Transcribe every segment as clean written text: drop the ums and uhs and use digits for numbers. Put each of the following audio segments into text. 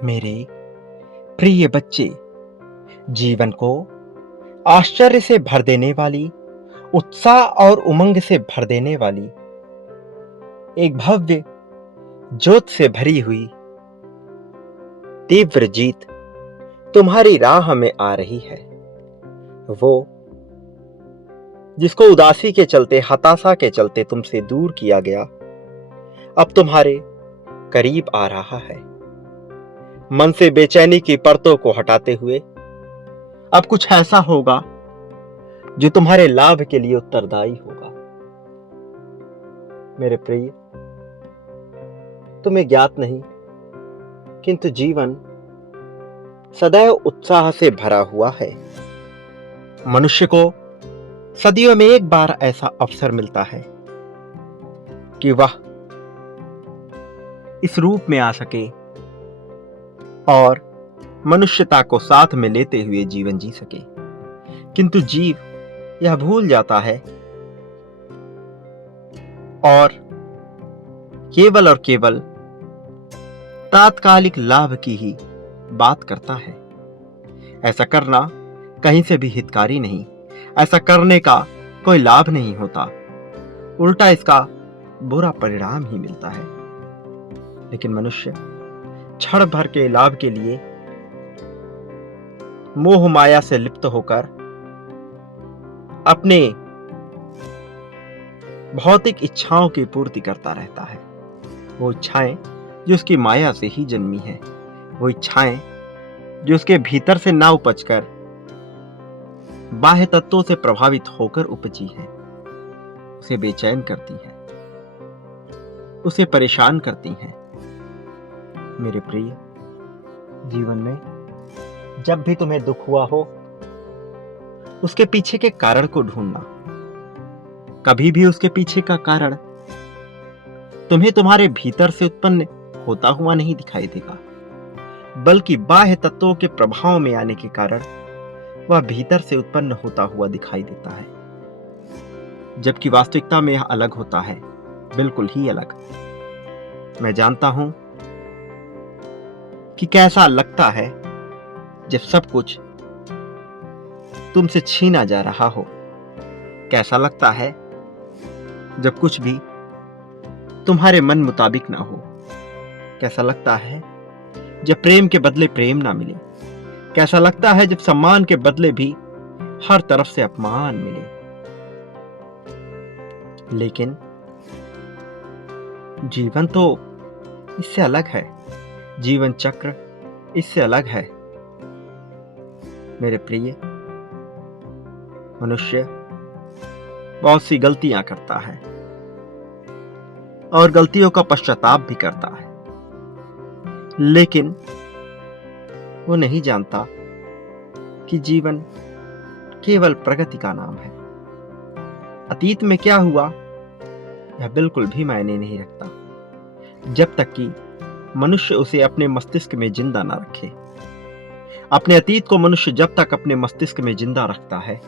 मेरे प्रिय बच्चे, जीवन को आश्चर्य से भर देने वाली, उत्साह और उमंग से भर देने वाली, एक भव्य ज्योत से भरी हुई तीव्र जीत तुम्हारी राह में आ रही है। वो जिसको उदासी के चलते, हताशा के चलते तुमसे दूर किया गया, अब तुम्हारे करीब आ रहा है। मन से बेचैनी की परतों को हटाते हुए अब कुछ ऐसा होगा जो तुम्हारे लाभ के लिए उत्तरदायी होगा। मेरे प्रिय, तुम्हें ज्ञात नहीं, किंतु जीवन सदैव उत्साह से भरा हुआ है। मनुष्य को सदियों में एक बार ऐसा अवसर मिलता है कि वह इस रूप में आ सके और मनुष्यता को साथ में लेते हुए जीवन जी सके। किंतु जीव यह भूल जाता है और केवल तात्कालिक लाभ की ही बात करता है। ऐसा करना कहीं से भी हितकारी नहीं, ऐसा करने का कोई लाभ नहीं होता, उल्टा इसका बुरा परिणाम ही मिलता है। लेकिन मनुष्य क्षण भर के लाभ के लिए मोह माया से लिप्त होकर अपने भौतिक इच्छाओं की पूर्ति करता रहता है। वो इच्छाएं जो उसकी माया से ही जन्मी है, वो इच्छाएं जो उसके भीतर से ना उपजकर बाह्य तत्वों से प्रभावित होकर उपजी हैं, उसे बेचैन करती हैं, उसे परेशान करती हैं। मेरे प्रिय, जीवन में जब भी तुम्हें दुख हुआ हो, उसके पीछे के कारण को ढूंढना। कभी भी उसके पीछे का कारण तुम्हें तुम्हारे भीतर से उत्पन्न होता हुआ नहीं दिखाई देगा, बल्कि बाह्य तत्वों के प्रभाव में आने के कारण वह भीतर से उत्पन्न होता हुआ दिखाई देता है, जबकि वास्तविकता में यह अलग होता है, बिल्कुल ही अलग। मैं जानता हूं कि कैसा लगता है जब सब कुछ तुमसे छीना जा रहा हो, कैसा लगता है जब कुछ भी तुम्हारे मन मुताबिक ना हो, कैसा लगता है जब प्रेम के बदले प्रेम ना मिले, कैसा लगता है जब सम्मान के बदले भी हर तरफ से अपमान मिले। लेकिन जीवन तो इससे अलग है, जीवन चक्र इससे अलग है। मेरे प्रिय, मनुष्य बहुत सी गलतियां करता है और गलतियों का पश्चाताप भी करता है, लेकिन वो नहीं जानता कि जीवन केवल प्रगति का नाम है। अतीत में क्या हुआ यह बिल्कुल भी मायने नहीं रखता, जब तक कि मनुष्य उसे अपने मस्तिष्क में जिंदा ना रखे। अपने अतीत को मनुष्य जब तक अपने मस्तिष्क में जिंदा रखता है,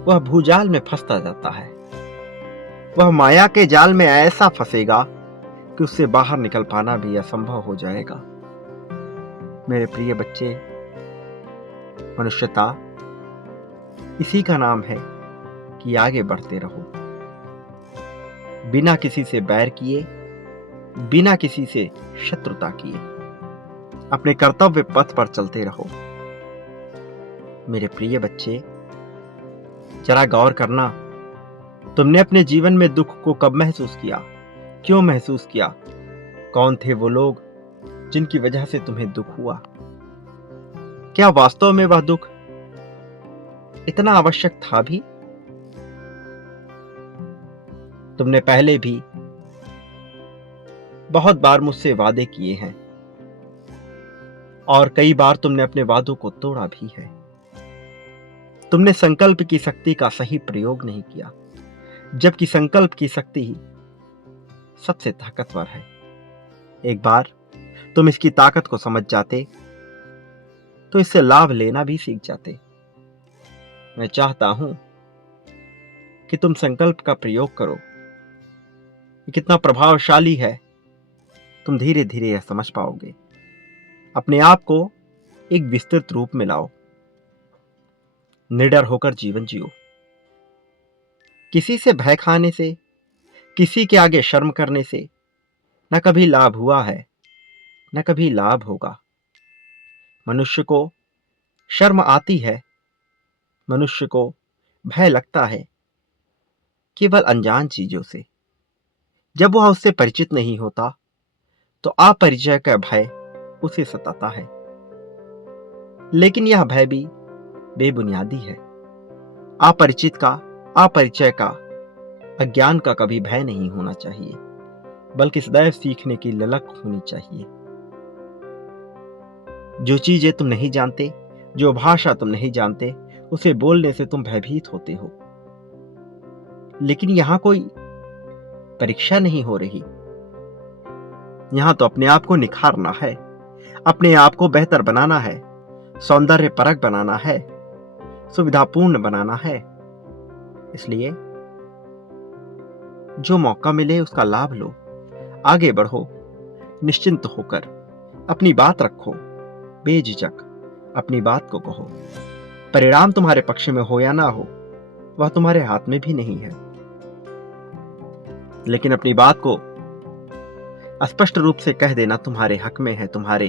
वह भूजाल में फंसता जाता है। वह माया के जाल में ऐसा फंसेगा कि उससे बाहर निकल पाना भी असंभव हो जाएगा। मेरे प्रिय बच्चे, मनुष्यता इसी का नाम है कि आगे बढ़ते रहो, बिना किसी से बैर किए, बिना किसी से शत्रुता किए, अपने कर्तव्य पथ पर चलते रहो। मेरे प्रिय बच्चे, जरा गौर करना, तुमने अपने जीवन में दुख को कब महसूस किया, क्यों महसूस किया, कौन थे वो लोग जिनकी वजह से तुम्हें दुख हुआ? क्या वास्तव में वह दुख इतना आवश्यक था भी? तुमने पहले भी बहुत बार मुझसे वादे किए हैं और कई बार तुमने अपने वादों को तोड़ा भी है। तुमने संकल्प की शक्ति का सही प्रयोग नहीं किया, जबकि संकल्प की शक्ति ही सबसे ताकतवर है। एक बार तुम इसकी ताकत को समझ जाते तो इससे लाभ लेना भी सीख जाते। मैं चाहता हूं कि तुम संकल्प का प्रयोग करो। ये कितना प्रभावशाली है तुम धीरे धीरे यह समझ पाओगे। अपने आप को एक विस्तृत रूप में लाओ। निडर होकर जीवन जियो। किसी से भय खाने से, किसी के आगे शर्म करने से न कभी लाभ हुआ है, न कभी लाभ होगा। मनुष्य को शर्म आती है, मनुष्य को भय लगता है केवल अनजान चीजों से। जब वह उससे परिचित नहीं होता तो अपरिचय का भय उसे सताता है। लेकिन यह भय भी बेबुनियादी है। अपरिचित का, अपरिचय का, अज्ञान का कभी भय नहीं होना चाहिए, बल्कि सदैव सीखने की ललक होनी चाहिए। जो चीजें तुम नहीं जानते, जो भाषा तुम नहीं जानते, उसे बोलने से तुम भयभीत होते हो। लेकिन यहां कोई परीक्षा नहीं हो रही। यहां तो अपने आप को निखारना है, अपने आप को बेहतर बनाना है, सौंदर्य परक बनाना है, सुविधापूर्ण बनाना है। इसलिए जो मौका मिले उसका लाभ लो, आगे बढ़ो, निश्चिंत होकर अपनी बात रखो, बेझिझक अपनी बात को कहो। परिणाम तुम्हारे पक्ष में हो या ना हो, वह तुम्हारे हाथ में भी नहीं है। लेकिन अपनी बात को स्पष्ट रूप से कह देना तुम्हारे हक में है, तुम्हारे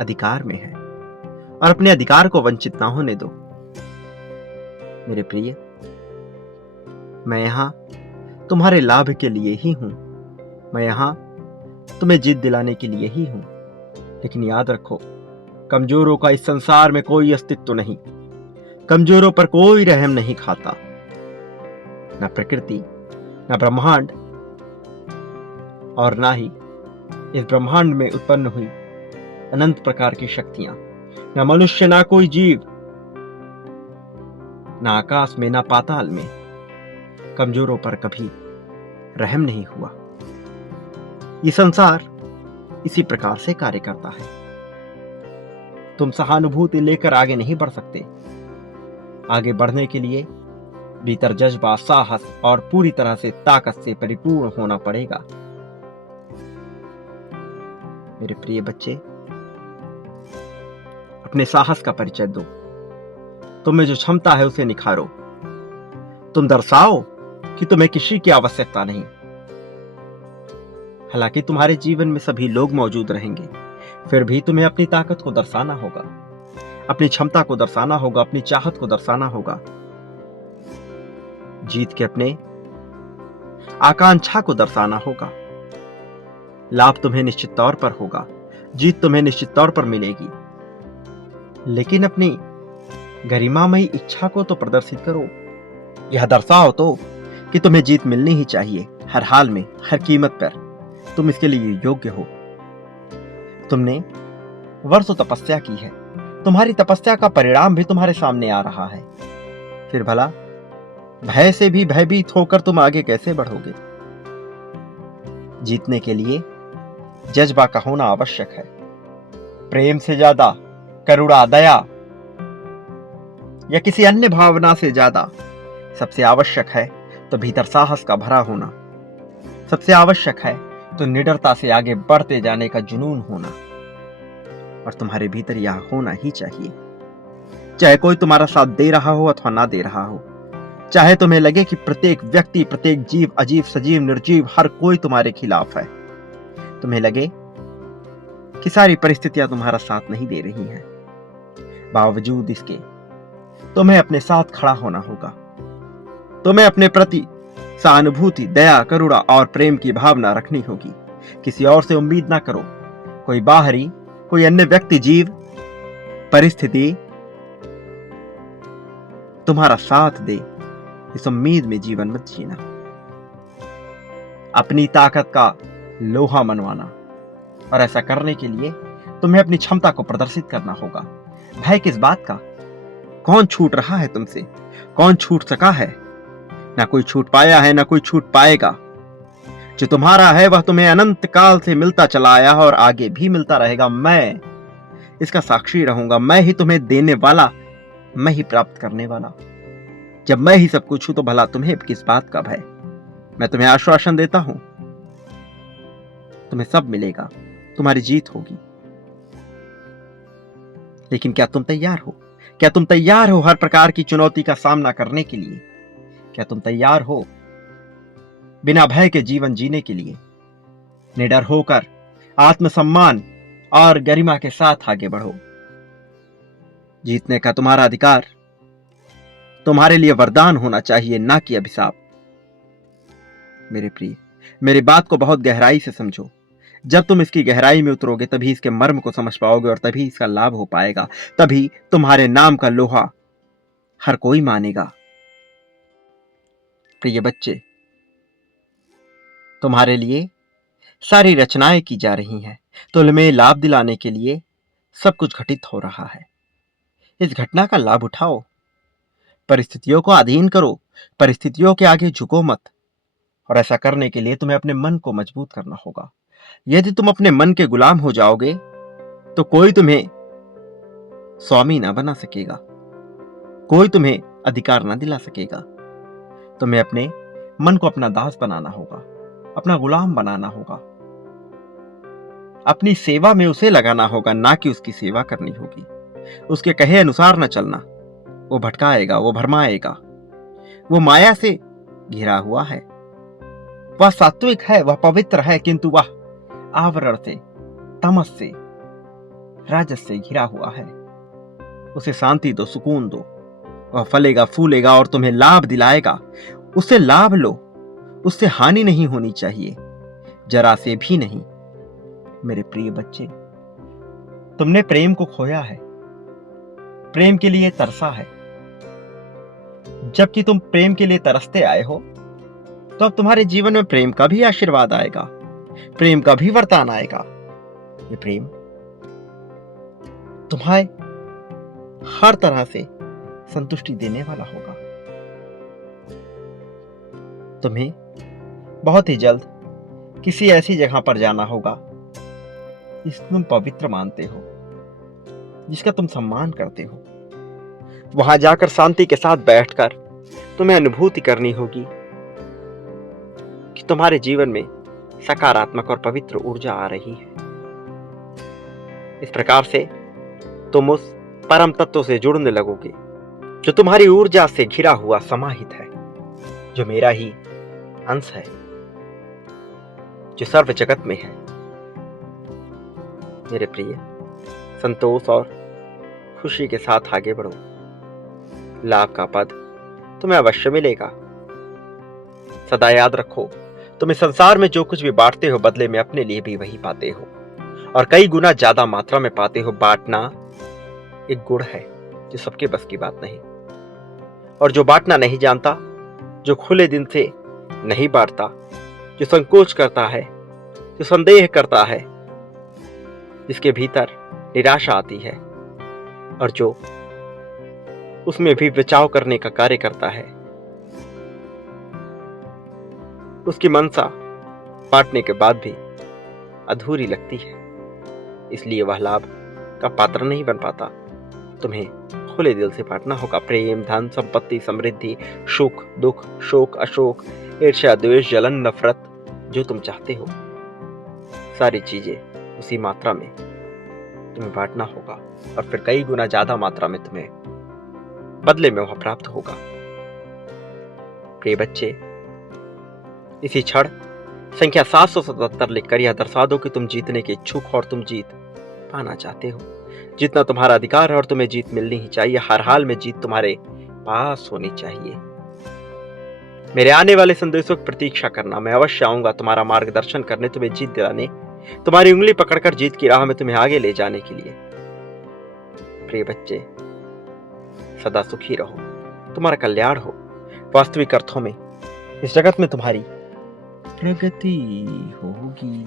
अधिकार में है, और अपने अधिकार को वंचित ना होने दो। मेरे प्रिय, मैं यहां तुम्हारे लाभ के लिए ही हूं, मैं यहां तुम्हें जीत दिलाने के लिए ही हूं। लेकिन याद रखो, कमजोरों का इस संसार में कोई अस्तित्व नहीं। कमजोरों पर कोई रहम नहीं खाता। न प्रकृति, न ब्रह्मांड, और ना ही इस ब्रह्मांड में उत्पन्न हुई अनंत प्रकार की शक्तियां, न मनुष्य, ना कोई जीव, ना आकाश में, ना पाताल में कमजोरों पर कभी रहम नहीं हुआ। ये संसार इसी प्रकार से कार्य करता है। तुम सहानुभूति लेकर आगे नहीं बढ़ सकते। आगे बढ़ने के लिए भीतर जज्बा, साहस और पूरी तरह से ताकत से परिपूर्ण होना पड़ेगा। मेरे प्रिय बच्चे, अपने साहस का परिचय दो। तुम्हें जो क्षमता है उसे निखारो। तुम दर्शाओ कि तुम्हें किसी की आवश्यकता नहीं। हालांकि तुम्हारे जीवन में सभी लोग मौजूद रहेंगे, फिर भी तुम्हें अपनी ताकत को दर्शाना होगा, अपनी क्षमता को दर्शाना होगा, अपनी चाहत को दर्शाना होगा। जीत के अपने आकांक्षा को दर्शाना होगा। लाभ तुम्हें निश्चित तौर पर होगा, जीत तुम्हें निश्चित तौर पर मिलेगी। लेकिन अपनी गरिमामयी इच्छा को तो प्रदर्शित करो। यह दर्शाओ तो कि तुम्हें जीत मिलनी ही चाहिए, हर हाल में, हर कीमत पर। तुम इसके लिए योग्य हो। तुमने वर्षों तपस्या की है, तुम्हारी तपस्या का परिणाम भी तुम्हारे सामने आ रहा है। फिर भला भय से भी भयभीत होकर तुम आगे कैसे बढ़ोगे? जीतने के लिए जज्बा का होना आवश्यक है। प्रेम से ज्यादा, करुणा, दया या किसी अन्य भावना से ज्यादा सबसे आवश्यक है तो भीतर साहस का भरा होना। सबसे आवश्यक है तो निडरता से आगे बढ़ते जाने का जुनून होना। और तुम्हारे भीतर यह होना ही चाहिए, चाहे कोई तुम्हारा साथ दे रहा हो अथवा ना दे रहा हो। चाहे तुम्हें लगे कि प्रत्येक व्यक्ति, प्रत्येक जीव, अजीब, सजीव, निर्जीव, हर कोई तुम्हारे खिलाफ है। तुम्हें लगे कि सारी परिस्थितियां तुम्हारा साथ नहीं दे रही हैं, बावजूद इसके तुम्हें अपने साथ खड़ा होना होगा। तुम्हें अपने प्रति सहानुभूति, दया, करुणा और प्रेम की भावना रखनी होगी। किसी और से उम्मीद ना करो। कोई बाहरी, कोई अन्य व्यक्ति, जीव, परिस्थिति तुम्हारा साथ दे, इस उम्मीद में जीवन मत जीना। अपनी ताकत का लोहा मनवाना, और ऐसा करने के लिए तुम्हें अपनी क्षमता को प्रदर्शित करना होगा। भय किस बात का? कौन छूट रहा है तुमसे? कौन छूट सका है? ना कोई छूट पाया है, ना कोई छूट पाएगा। जो तुम्हारा है वह तुम्हें अनंत काल से मिलता चला आया है और आगे भी मिलता रहेगा। मैं इसका साक्षी रहूंगा। मैं ही तुम्हें देने वाला, मैं ही प्राप्त करने वाला। जब मैं ही सब कुछ हूं तो भला तुम्हें किस बात का भय? मैं तुम्हें आश्वासन देता हूं, तुम्हें सब मिलेगा, तुम्हारी जीत होगी। लेकिन क्या तुम तैयार हो? क्या तुम तैयार हो हर प्रकार की चुनौती का सामना करने के लिए? क्या तुम तैयार हो बिना भय के जीवन जीने के लिए? निडर होकर आत्मसम्मान और गरिमा के साथ आगे बढ़ो। जीतने का तुम्हारा अधिकार तुम्हारे लिए वरदान होना चाहिए, ना कि अभिशाप। मेरे प्रिय, मेरी बात को बहुत गहराई से समझो। जब तुम इसकी गहराई में उतरोगे तभी इसके मर्म को समझ पाओगे और तभी इसका लाभ हो पाएगा। तभी तुम्हारे नाम का लोहा हर कोई मानेगा। प्रिय बच्चे, तुम्हारे लिए सारी रचनाएं की जा रही हैं, तुम्हें लाभ दिलाने के लिए सब कुछ घटित हो रहा है। इस घटना का लाभ उठाओ, परिस्थितियों को अधीन करो, परिस्थितियों के आगे झुको मत। और ऐसा करने के लिए तुम्हें अपने मन को मजबूत करना होगा। यदि तुम अपने मन के गुलाम हो जाओगे तो कोई तुम्हें स्वामी ना बना सकेगा, कोई तुम्हें अधिकार ना दिला सकेगा। तुम्हें अपने मन को अपना दास बनाना होगा, अपना गुलाम बनाना होगा। अपनी सेवा में उसे लगाना होगा, ना कि उसकी सेवा करनी होगी। उसके कहे अनुसार न चलना, वो भटकाएगा, वो भरमाएगा। वो माया से घिरा हुआ है, वह सात्विक है, वह पवित्र है, किंतु वह आवरण से, तमस से, राजस से घिरा हुआ है। उसे शांति दो, सुकून दो। वह फलेगा, फूलेगा और तुम्हें लाभ दिलाएगा। उससे लाभ लो, उससे हानि नहीं होनी चाहिए, जरा से भी नहीं। मेरे प्रिय बच्चे, तुमने प्रेम को खोया है, प्रेम के लिए तरसा है। जबकि तुम प्रेम के लिए तरसते आए हो, तो अब तुम्हारे जीवन में प्रेम का भी आशीर्वाद आएगा, प्रेम का भी वरदान आएगा। ये प्रेम तुम्हारे हर तरह से संतुष्टि देने वाला होगा। तुम्हें बहुत ही जल्द किसी ऐसी जगह पर जाना होगा जिसको तुम पवित्र मानते हो, जिसका तुम सम्मान करते हो। वहां जाकर शांति के साथ बैठकर तुम्हें अनुभूति करनी होगी कि तुम्हारे जीवन में सकारात्मक और पवित्र ऊर्जा आ रही है। इस प्रकार से तुम उस परम तत्व से जुड़ने लगोगे जो तुम्हारी ऊर्जा से घिरा हुआ समाहित है, जो मेरा ही अंश है, जो सर्व जगत में है। मेरे प्रिय, संतोष और खुशी के साथ आगे बढ़ो। लाभ का पद तुम्हें अवश्य मिलेगा। सदा याद रखो, तुम इस संसार में जो कुछ भी बांटते हो, बदले में अपने लिए भी वही पाते हो, और कई गुना ज्यादा मात्रा में पाते हो। बांटना एक गुण है जो सबके बस की बात नहीं। और जो बांटना नहीं जानता, जो खुले दिल से नहीं बांटता, जो संकोच करता है, जो संदेह करता है, जिसके भीतर निराशा आती है, और जो उसमें भी बचाव करने का कार्य करता है, उसकी मनसा बांटने के बाद भी अधूरी लगती है। इसलिए वह लाभ का पात्र नहीं बन पाता। तुम्हें खुले दिल से बांटना होगा। प्रेम, धन, संपत्ति, समृद्धि, सुख, दुख, शोक, अशोक, ईर्ष्या, द्वेष, जलन, नफरत, जो तुम चाहते हो, सारी चीजें उसी मात्रा में तुम्हें बांटना होगा, और फिर कई गुना ज्यादा मात्रा में तुम्हें बदले में वह प्राप्त होगा। प्रिय बच्चे, इसी क्षण संख्या 777 लिखकर यह दर्शा दो कि तुम जीतने के इच्छुक हो और तुम जीत पाना चाहते हो। जितना तुम्हारा अधिकार है और तुम्हें जीत मिलनी ही चाहिए। हर हाल में जीत तुम्हारे पास होनी चाहिए। मेरे आने वाले संदेशों की प्रतीक्षा करना। मैं अवश्य आऊंगा तुम्हारा मार्गदर्शन करने, तुम्हें जीत दिलाने, तुम्हारी उंगली पकड़कर जीत की राह में तुम्हें आगे ले जाने के लिए। प्रिय बच्चे, सदा सुखी रहो, तुम्हारा कल्याण हो। वास्तविक अर्थों में इस जगत में तुम्हारी प्रगति होगी।